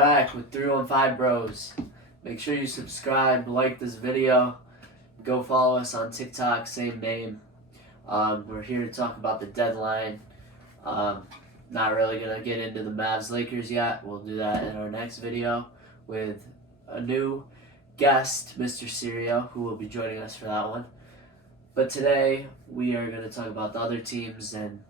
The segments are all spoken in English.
back with 315 Bros. Make sure you subscribe, like this video, go follow us on TikTok, same name. We're here to talk about the deadline. Not really going to get into the Mavs-Lakers yet. We'll do that in our next video with a new guest, Mr. Serio, who will be joining us for that one. But today, we are going to talk about the other teams and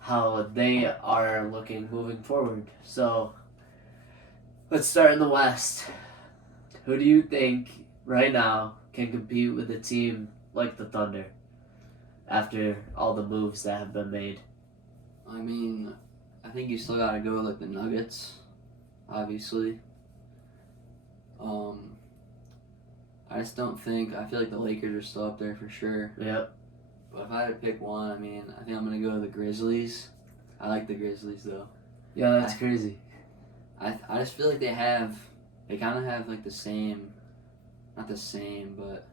how they are looking moving forward. So, let's start in the West. Who do you think right now can compete with a team like the Thunder after all the moves that have been made? I mean, I think you still gotta go with the Nuggets, obviously. I just don't think. I feel like the Lakers are still up there for sure. Yep. But if I had to pick one, I mean, I think I'm gonna go with the Grizzlies. I like the Grizzlies though. Yeah, that's crazy. I just feel like they kind of have like the same, not the same, but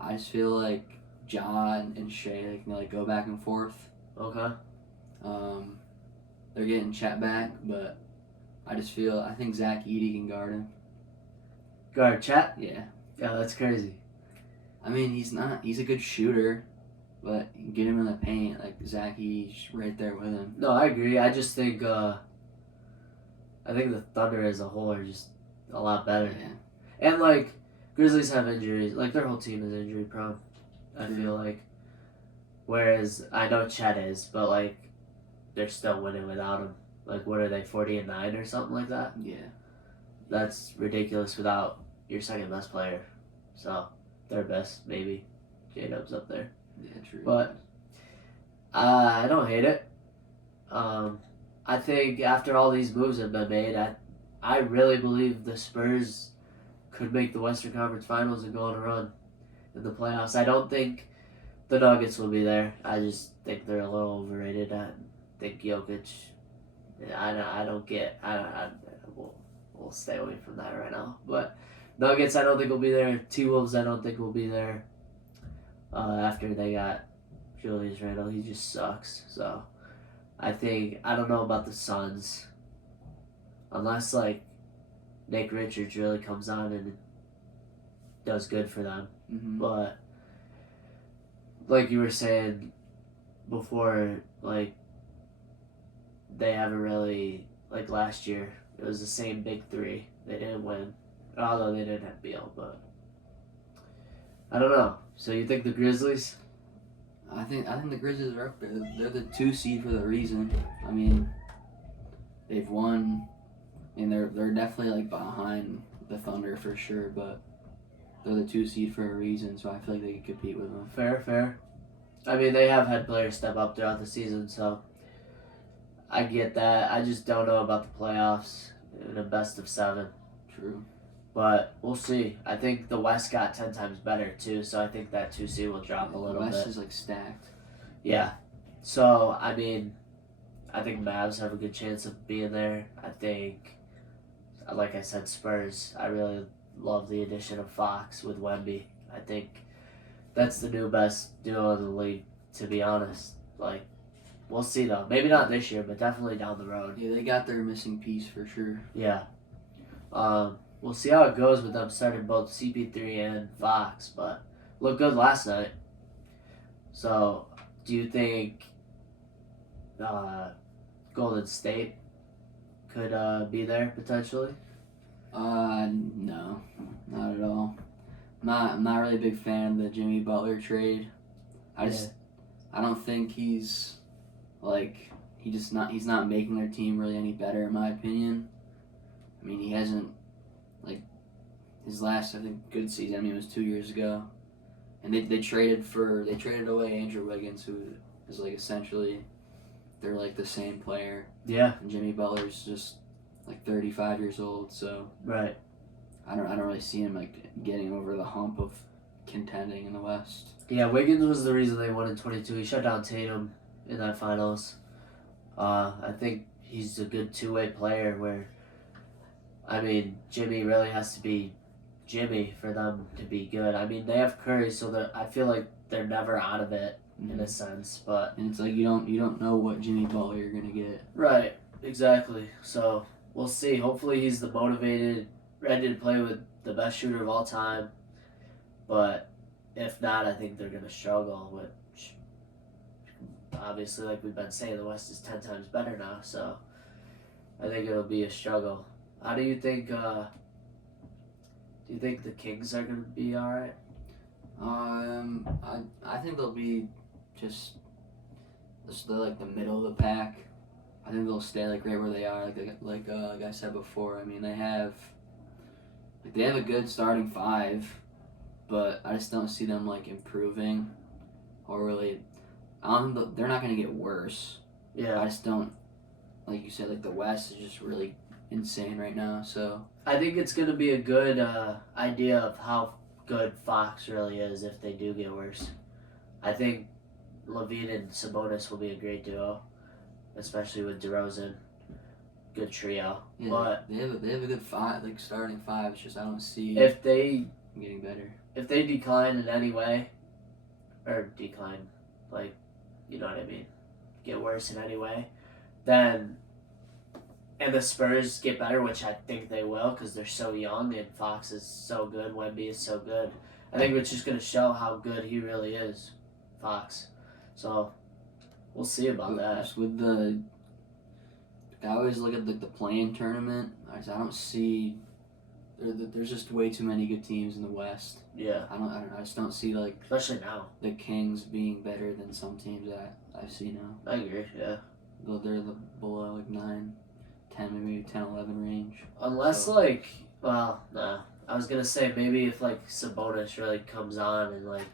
I just feel like Ja and Shea, they can like go back and forth. Okay. They're getting Chet back, but I think Zach Edey can guard him. Guard Chet? Yeah. Yeah, that's crazy. I mean, he's a good shooter, but you get him in the paint, like Zach Edey's right there with him. No, I agree. I just think the Thunder as a whole are just a lot better. Yeah. And like Grizzlies have injuries. Like their whole team is injury prone. I feel like. Whereas I know Chet is, but like they're still winning without him. Like what are they, 40-9 or something like that? Yeah. That's ridiculous without your second best player. So third best maybe. J-Dub's up there. Yeah, true. But I don't hate it. I think after all these moves have been made, I really believe the Spurs could make the Western Conference Finals and go on a run in the playoffs. I don't think the Nuggets will be there. I just think they're a little overrated. I think Jokic. We'll stay away from that right now. But Nuggets, I don't think will be there. T-Wolves, I don't think will be there. After they got Julius Randle, he just sucks. So I don't know about the Suns. Unless like Nick Richards really comes on and does good for them. Mm-hmm. But like you were saying before, like they haven't really, like last year, it was the same big three. They didn't win. Although they didn't have Beal, but I don't know. So you think the Grizzlies? I think the Grizzlies are up there. They're the 2 seed for the reason. I mean, they've won, and they're definitely like behind the Thunder for sure. But they're the 2 seed for a reason, so I feel like they can compete with them. Fair. I mean, they have had players step up throughout the season, so I get that. I just don't know about the playoffs in a best of 7. True. But we'll see. I think the West got 10 times better too, so I think that 2 seed will drop a little bit. The West is like stacked. Yeah. So, I mean, I think Mavs have a good chance of being there. I think, like I said, Spurs. I really love the addition of Fox with Wemby. I think that's the new best duo in the league, to be honest. Like, we'll see though. Maybe not this year, but definitely down the road. Yeah, they got their missing piece for sure. Yeah. We'll see how it goes with them starting both CP3 and Fox, but looked good last night. So, do you think Golden State could be there potentially? No, not at all. I'm not really a big fan of the Jimmy Butler trade. I don't think he's not making their team really any better in my opinion. I mean, he hasn't, like, his last, I think, good season, I mean, it was 2 years ago. And they traded away Andrew Wiggins, who is, like, essentially, they're, like, the same player. Yeah. And Jimmy Butler's just, like, 35 years old, so. Right. I don't really see him, like, getting over the hump of contending in the West. Yeah, Wiggins was the reason they won in 22. He shut down Tatum in that finals. I think he's a good two-way player where, I mean, Jimmy really has to be Jimmy for them to be good. I mean, they have Curry, so I feel like they're never out of it in a sense. But and it's like you don't know what Jimmy Butler you're gonna get. Right, exactly. So we'll see. Hopefully, he's the motivated, ready to play with the best shooter of all time. But if not, I think they're gonna struggle. Which obviously, like we've been saying, the West is 10 times better now. So I think it'll be a struggle. How do you think? Do you think the Kings are gonna be all right? I think they'll be just they're like the middle of the pack. I think they'll stay like right where they are. Like I said before. I mean, they have a good starting five, but I just don't see them like improving, or really. They're not gonna get worse. Yeah. I just don't, like you said, like the West is just really insane right now. So I think it's going to be a good idea of how good Fox really is if they do get worse. I think Levine and Sabonis will be a great duo, especially with DeRozan. Good trio. yeah, But they have a good five, like starting five. It's just I don't see if they getting better. if they decline in any way, or decline, like, you know what I mean, get worse in any way, then and the Spurs get better, which I think they will because they're so young and Fox is so good, Wemby is so good. I think it's just going to show how good he really is, Fox. So we'll see about that. Just with I always look at the playing tournament. I don't see there's just way too many good teams in the West. Yeah, I don't know. I just don't see like especially now. the Kings being better than some teams that I see now. I agree, yeah. They're below like 9, 10, maybe 10, 11 range. Unless, So- like, well, nah. I was going to say maybe if, like, Sabonis really comes on and, like,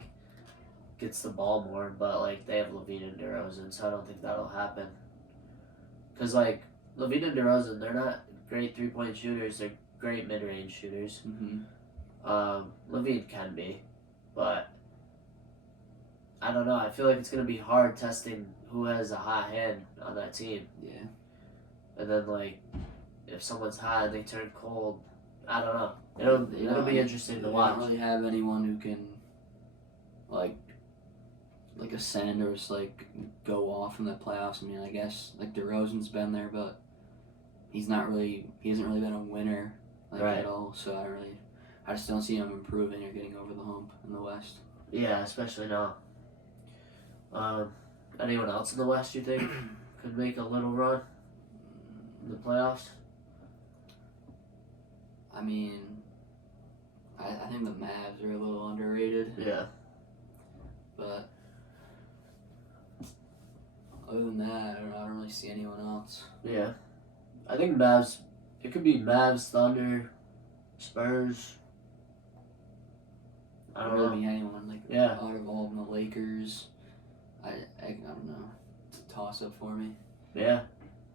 gets the ball more, but, like, they have Levine and DeRozan, so I don't think that'll happen. Because, like, Levine and DeRozan, they're not great three-point shooters. They're great mid-range shooters. Levine can be, but I don't know. I feel like it's going to be hard testing who has a hot hand on that team. Yeah. And then, like, if someone's hot and they turn cold, I don't know. It'll be interesting to They watch. don't really have anyone who can, like ascend or just like go off in the playoffs. I mean, I guess like DeRozan's been there, but he hasn't really been a winner Right. at all. So I just don't see him improving or getting over the hump in the West. Yeah, especially now. Anyone else in the West you think could make a little run in the playoffs? I mean, I think the Mavs are a little underrated, Yeah. but other than that, I don't really see anyone else. Yeah. I think Mavs, it could be Mavs, Thunder, Spurs. I don't really know. be anyone like Yeah. out of all of the Lakers. I don't know. It's a toss up for me. Yeah.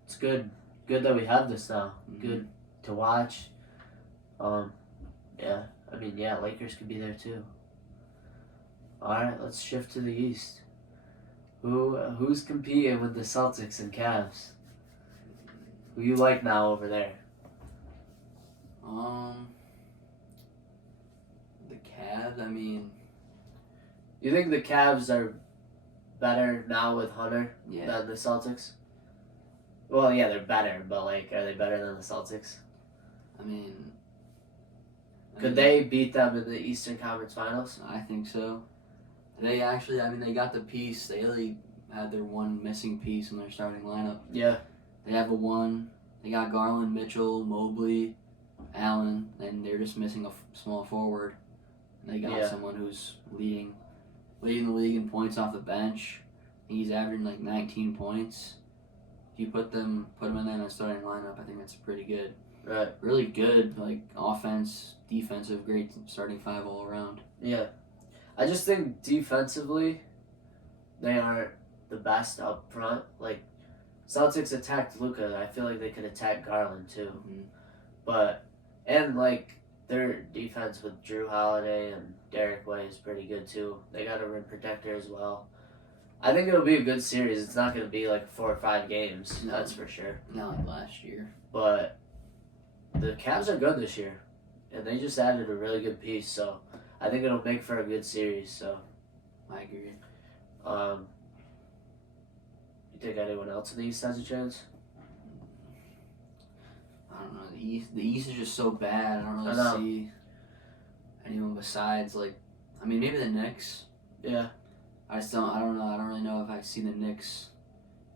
It's good. Good that we have this now. Mhm. Good to watch. Yeah. I mean, yeah, Lakers could be there too. Alright, let's shift to the East. Who's competing with the Celtics and Cavs? Who you like now over there? The Cavs. I mean, You think the Cavs are better now with Hunter yeah. than the Celtics? Well, yeah, they're better, but like, are they better than the Celtics? I mean, Could they beat them in the Eastern Conference Finals? I think so. They actually, I mean, they got the piece. They really had their one missing piece in their starting lineup. Yeah. They have a one. They got Garland, Mitchell, Mobley, Allen, and they're just missing a small forward. And they got Yeah. someone who's leading the league in points off the bench. He's averaging like 19 points. If you put them in there in the starting lineup, I think that's pretty good. Right. Really good, like offense, defensive, great starting five all around. Yeah. I just think defensively, they aren't the best up front. Like, Celtics attacked Luka. I feel like they could attack Garland too. Mhm. But, and like, their defense with Drew Holiday and Derek White is pretty good too. They got a rim protector as well. I think it'll be a good series. It's not going to be like 4 or 5 games, No. that's for sure. Not like last year. But the Cavs are good this year, and they just added a really good piece. So I think it'll make for a good series. So I agree. You think anyone else in the East has a chance? I don't know. The East is just so bad. I don't I know. really see anyone besides maybe the Knicks. Yeah. I don't know. I don't really know if I see the Knicks.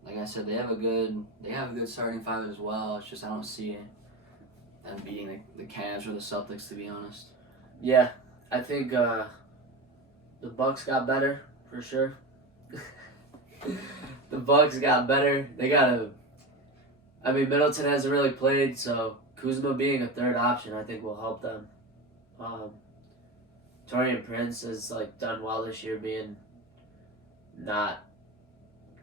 Like I said, they have a good starting five as well. It's just I don't see them beating the Cavs or the Celtics, to be honest. Yeah. I think the Bucks got better for sure. The Bucks got better. They got Middleton hasn't really played, so Kuzma being a third option, I think will help them. Taurean Prince has done well this year, being not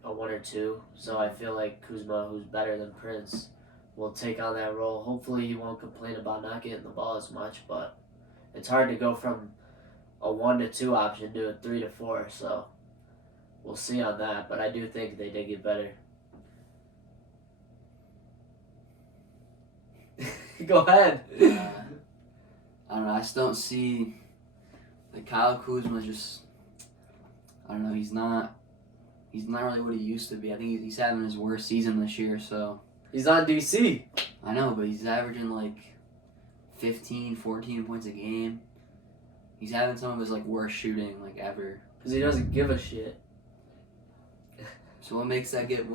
a 1 or 2. So I feel like Kuzma, who's better than Prince, will take on that role. Hopefully he won't complain about not getting the ball as much, but it's hard to go from a 1 to 2 option to a 3 to 4. So we'll see on that, but I do think they did get better. Go ahead. I don't know. I just don't see Kyle Kuzma. Just I don't know. He's not really what he used to be. I think he's having his worst season this year. So He's on DC. I know, but he's averaging 15, 14 points a game. He's having some of his worst shooting ever. Because he doesn't give a shit. So what makes them get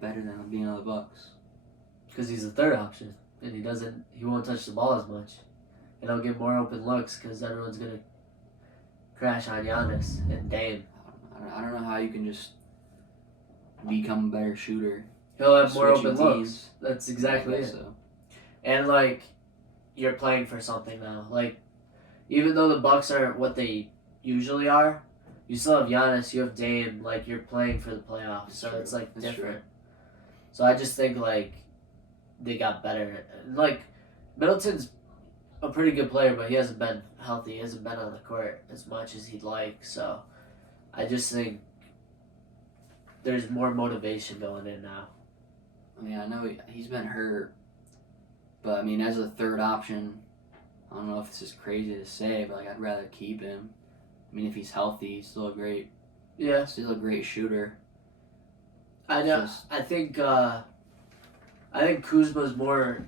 better than being on the Bucks? Because he's a third option, and he won't touch the ball as much, and he'll get more open looks because everyone's gonna crash on Giannis and Dame. I don't know how you can just become a better shooter. He'll have more open Switching looks. teams. That's exactly it. So. And you're playing for something now. Even though the Bucks aren't what they usually are, you still have Giannis, you have Dame. You're playing for the playoffs, so it's That's different. true. So I just think they got better. Middleton's a pretty good player, but he hasn't been healthy. He hasn't been on the court as much as he'd like. So I just think there's more motivation going in now. I mean, I know he's been hurt, but as a third option, I don't know if this is crazy to say, but I'd rather keep him. If he's healthy, he's still a great shooter. I know. I think Kuzma's more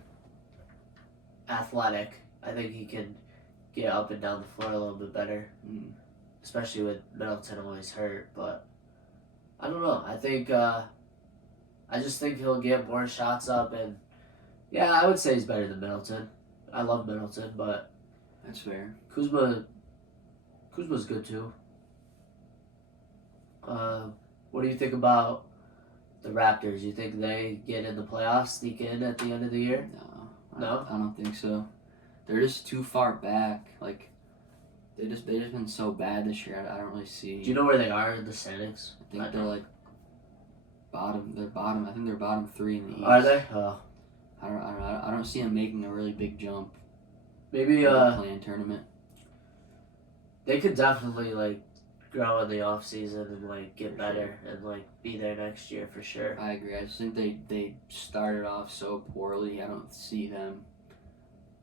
athletic. I think he can get up and down the floor a little bit better, especially with Middleton always hurt. But I don't know. I think I just think he'll get more shots up, and yeah, I would say he's better than Middleton. I love Middleton, but that's fair. Kuzma's good too. What do you think about the Raptors? You think they get in the playoffs, sneak in at the end of the year? No? I don't think so. They're just too far back. They just been so bad this year. I don't really see. Do you know where they are in the standings? I think they're bottom. They're bottom. I think they're bottom 3 in the East. Are they? Oh. I don't see them making a really big jump. Maybe playing tournament. They could definitely grow in the off season and get better and be there next year for sure. I agree. I just think they started off so poorly. I don't see them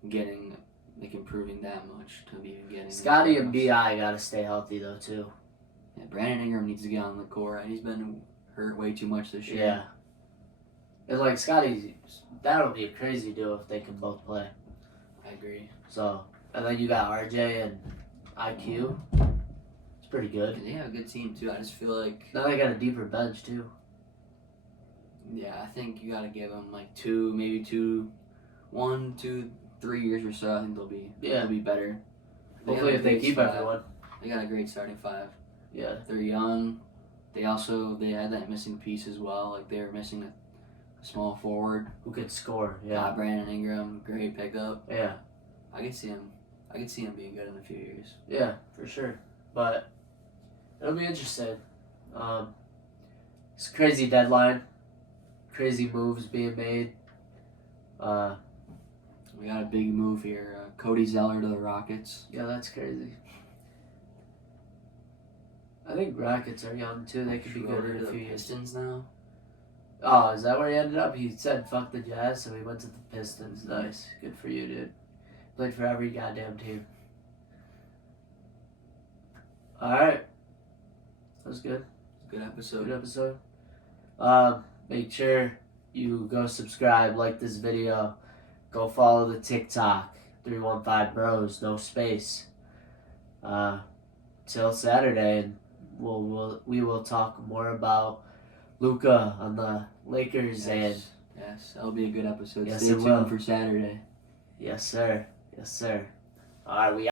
improving that much to be even getting. Scotty and Bi gotta stay healthy though too. Yeah, Brandon Ingram needs to get on the court. He's been hurt way too much this year. Yeah. And Scotty, that'll be a crazy deal if they can both play. I agree. So, and then you got RJ and IQ. It's pretty good. They have a good team too. I just feel like Now they got a deeper bench too. Yeah, I think you gotta give them 1, 2, 3 years or so. I think they'll be better. Hopefully, if they keep everyone. They got a great starting 5. Yeah. They're young. They had that missing piece as well. They were missing a small forward Who could score? Yeah. Got Brandon Ingram, great pickup. Yeah. I could see him being good in a few years. Yeah, for sure. But it'll be interesting. It's a crazy deadline. Crazy moves being made. We got a big move here. Cody Zeller to the Rockets. Yeah, that's crazy. I think Rockets are young too. They could be good Schroeder in to a the few years. Pistons now. Oh, is that where he ended up? He said fuck the Jazz, so he went to the Pistons. Nice. Good for you, dude. Played for every goddamn team. Alright. That was good. Good episode. Good episode. Make sure you go subscribe, like this video, go follow the TikTok 315 Bros, no space. Till Saturday, and we will talk more about Luka on the Lakers. Yes, that'll be a good episode. Yes, Stay it will. tuned for Saturday. Yes, sir. Yes, sir. All right, we